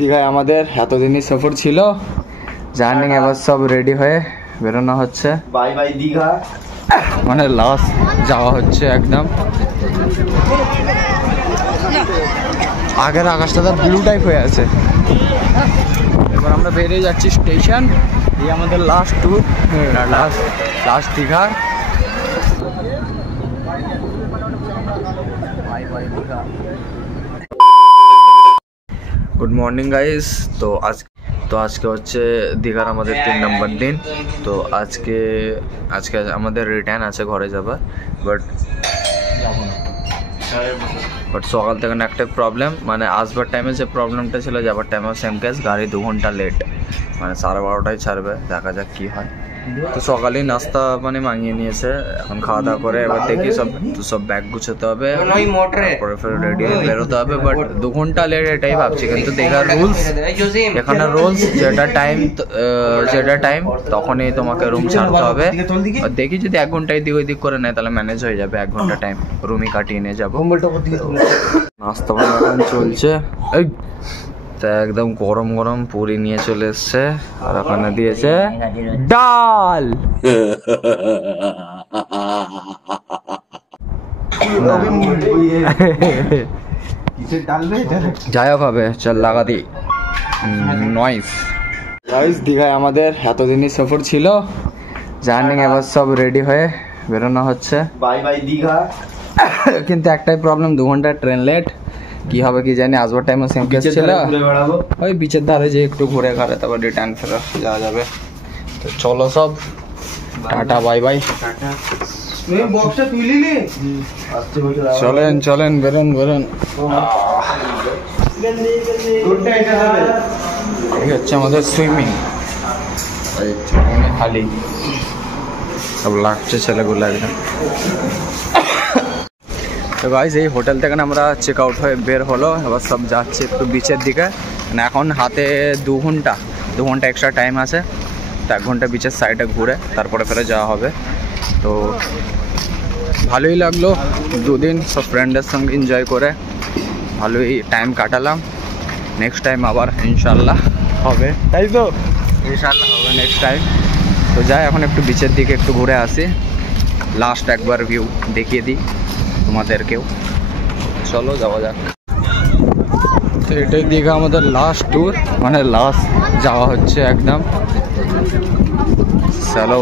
দীঘায় আমাদের এতদিনই সফর ছিল, জার্নি এবার সব রেডি হয়ে বেরোনো হচ্ছে। বাই বাই দীঘা, মানে লাস্ট যাওয়া হচ্ছে একদম। আগের আকাশটা তার ব্লু টাইপ হয়ে আছে। এবার আমরা বেরিয়ে যাচ্ছি স্টেশন। এই আমাদের last tour, last Digha. Good morning guys. তো আজকে হচ্ছে দীঘার আমাদের 3 নম্বর দিন। তো আজকে আমাদের রিটার্ন আছে ঘরে যাবার, বাট সকাল থেকে একটা প্রবলেম, মানে আসবার টাইমে যে প্রবলেমটা ছিল, যাবার টাইমেও সেম কেস, গাড়ি 2 ঘন্টা লেট, মানে 12:30টায় ছাড়বে, দেখা যাক কি হয়। তো সকালেই নাস্তা মানে মাঙিয়ে নিয়েছে, এখন খাওয়া দাওয়া করে এবার দেখি সব ব্যাগ গুছাতে হবে, তারপরে ফের রেডি হয়ে বেরোতে হবে। বাট 2 ঘন্টা লেট এটাই ভাবছি, কিন্তু দেখার রুলস, এখানে রুলস যেটা টাইম তখনই তোমাকে রুম ছাড়তে হবে। দেখি যদি 1 ঘন্টা এদিক ওইদিক করে নেয় তাহলে ম্যানেজ হয়ে যাবে, 1 ঘন্টা টাইম রুমই কাটিয়ে নিয়ে যাবো। নাস্তা বানানো চলছে, একদম গরম গরম পুরি নিয়ে চলে এসছে, আর ওখানে দিয়েছে ডাল। যাই হোক হবে, চল লাগা দি নয়েস। দীঘায় আমাদের এতদিনই সফর ছিল, জার্নি এবার সব রেডি হয়ে বেরোনো হচ্ছে। Bye bye Digha. কিন্তু একটাই প্রবলেম, 2 ঘন্টা ট্রেন লেট। কি হবে কি জানি, আসবার টাইমে সেম কেস ছিল, ওই বিচের ধারে যে একটু ঘুরে ঘাড়ে তারপর রিটার্ন ফেরা যাওয়া যাবে। তো চলো সব টাটা বাই বাই। চলেন বেরোন। এই হচ্ছে আমাদের সুইমিং, খালি সব লাগছে ছেলেগুলো একদম। তো গাইস, এই হোটেল থেকে আমরা চেক আউট হয়ে বের হলো, এবার সব যাচ্ছে একটু বিচের দিকে। মানে এখন হাতে 2 ঘন্টা এক্সট্রা টাইম আছে, তো 1 ঘন্টা বিচের সাইডে ঘুরে তারপরে ফেরে যাওয়া হবে। তো ভালোই লাগলো, 2 দিন সব ফ্রেন্ডের সঙ্গে এনজয় করে ভালোই টাইম কাটালাম। নেক্সট টাইম আবার ইনশাল্লাহ হবে, তাই তো ইনশাল্লাহ হবে নেক্সট টাইম। তো যাই এখন একটু বিচের দিকে একটু ঘুরে আসি, লাস্ট একবার ভিউ দেখিয়ে দিই তোমাদেরকেও। চলো যাওয়া যাক। তো এটাই দীঘা আমাদের লাস্ট ট্যুর, মানে লাস্ট যাওয়া হচ্ছে একদম। চলো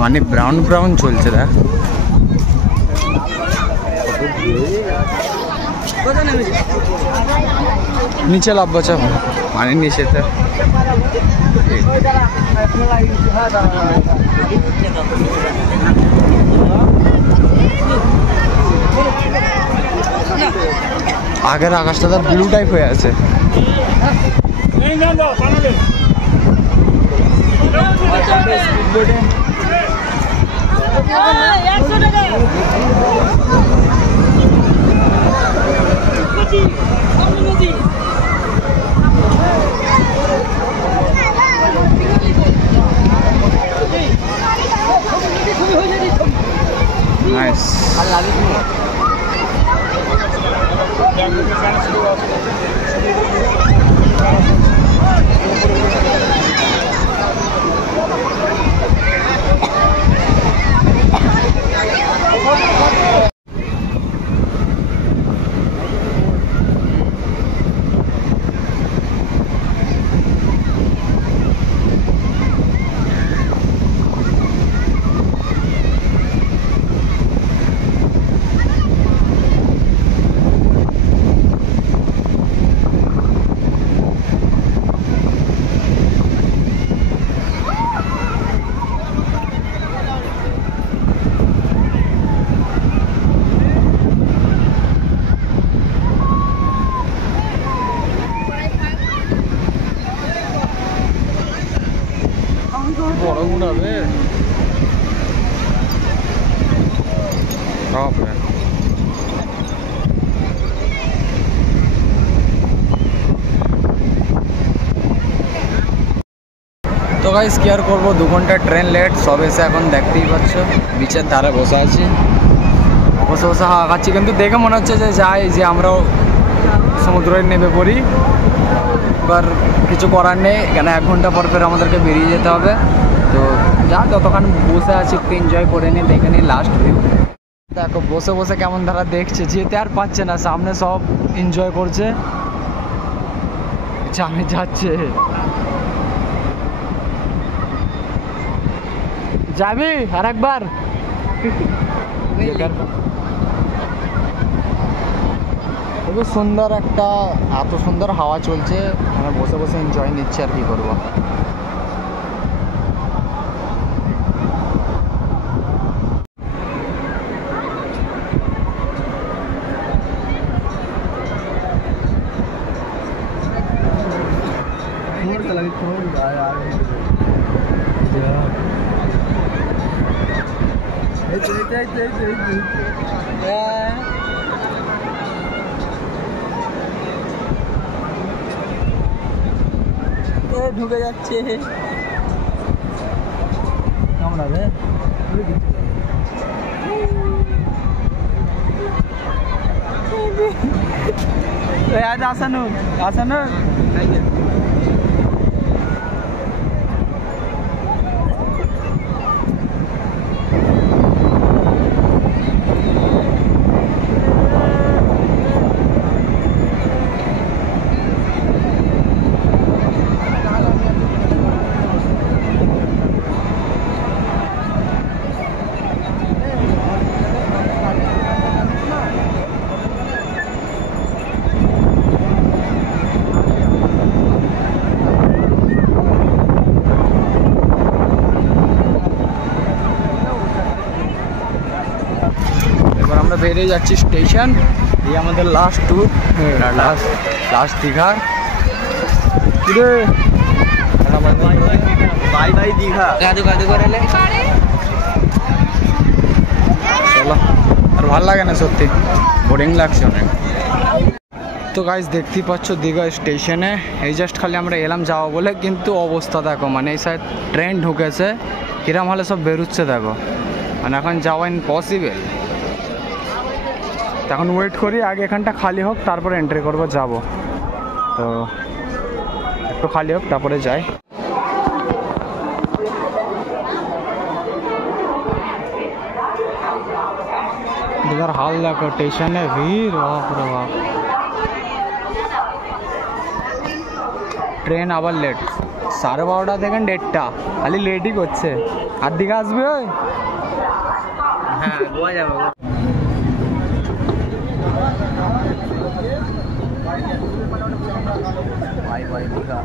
মানে ব্রাউন চলছে, দেখ নিচে লাভ বচা মানে নিচেতে। আগের আকাশটা তার ব্লু টাইপ হয়ে আছে। Nice. বড় গুড়াবে সব। তো গাইস কি আর করবো, 2 ঘন্টা ট্রেন লেট, সব এসে এখন দেখতেই পাচ্ছ বিচের ধারে বসে আছি। বসে বসে হাওয়া খাচ্ছি, কিন্তু দেখে মনে হচ্ছে যে যাই যে আমরাও সমুদ্রে নেমে পড়ি। এবার কিছু করার নেই, এখানে 1 ঘন্টা পর ফের আমাদেরকে বেরিয়ে যেতে হবে। তো যা যতক্ষণ বসে আছি একটু এনজয় করে নিই, দেখে নিই লাস্ট ভিউ। দেখো বসে বসে কেমন ধারা দেখছে, যেতে আর পাচ্ছে না, সামনে সব এনজয় করছে, সামনে যাচ্ছে। যাবি আর একবার? খুবই সুন্দর একটা, এত সুন্দর হাওয়া চলছে, আমরা বসে বসে এনজয় নিচ্ছি, আর কি করবো। ঢুকে যাচ্ছে কামড়াবে। আসানো আসানো বেরিয়ে যাচ্ছি স্টেশন। এই আমাদের last tour, last Digha. Bye bye Digha. চলো, আর ভালো লাগে না, সত্যি বোরিং লাগছে অনেক। তো গাইস দেখতেই পাচ্ছ দীঘা স্টেশনে, এই জাস্ট খালি আমরা এলাম যাওয়া বলে, কিন্তু অবস্থা দেখো, মানে এই সাইড ট্রেন ঢুকেছে, কিরম হলে সব বেরোচ্ছে দেখো, মানে এখন যাওয়া ইম্পসিবল। এখন ওয়েট করি আগে এখানটা খালি হোক, তারপরে এন্ট্রি করবো, যাব। তো একটু খালি হোক তারপরে যাই। इधर हाल देखो, स्टेशन है भीड़, बाप रे बाप। ট্রেন আবার লেট, 12:30 থেকে 1:30, খালি লেটই করছে। আর দিকে আসবে ওই, হ্যাঁ গোয়া যাবো। Bye bye Digha.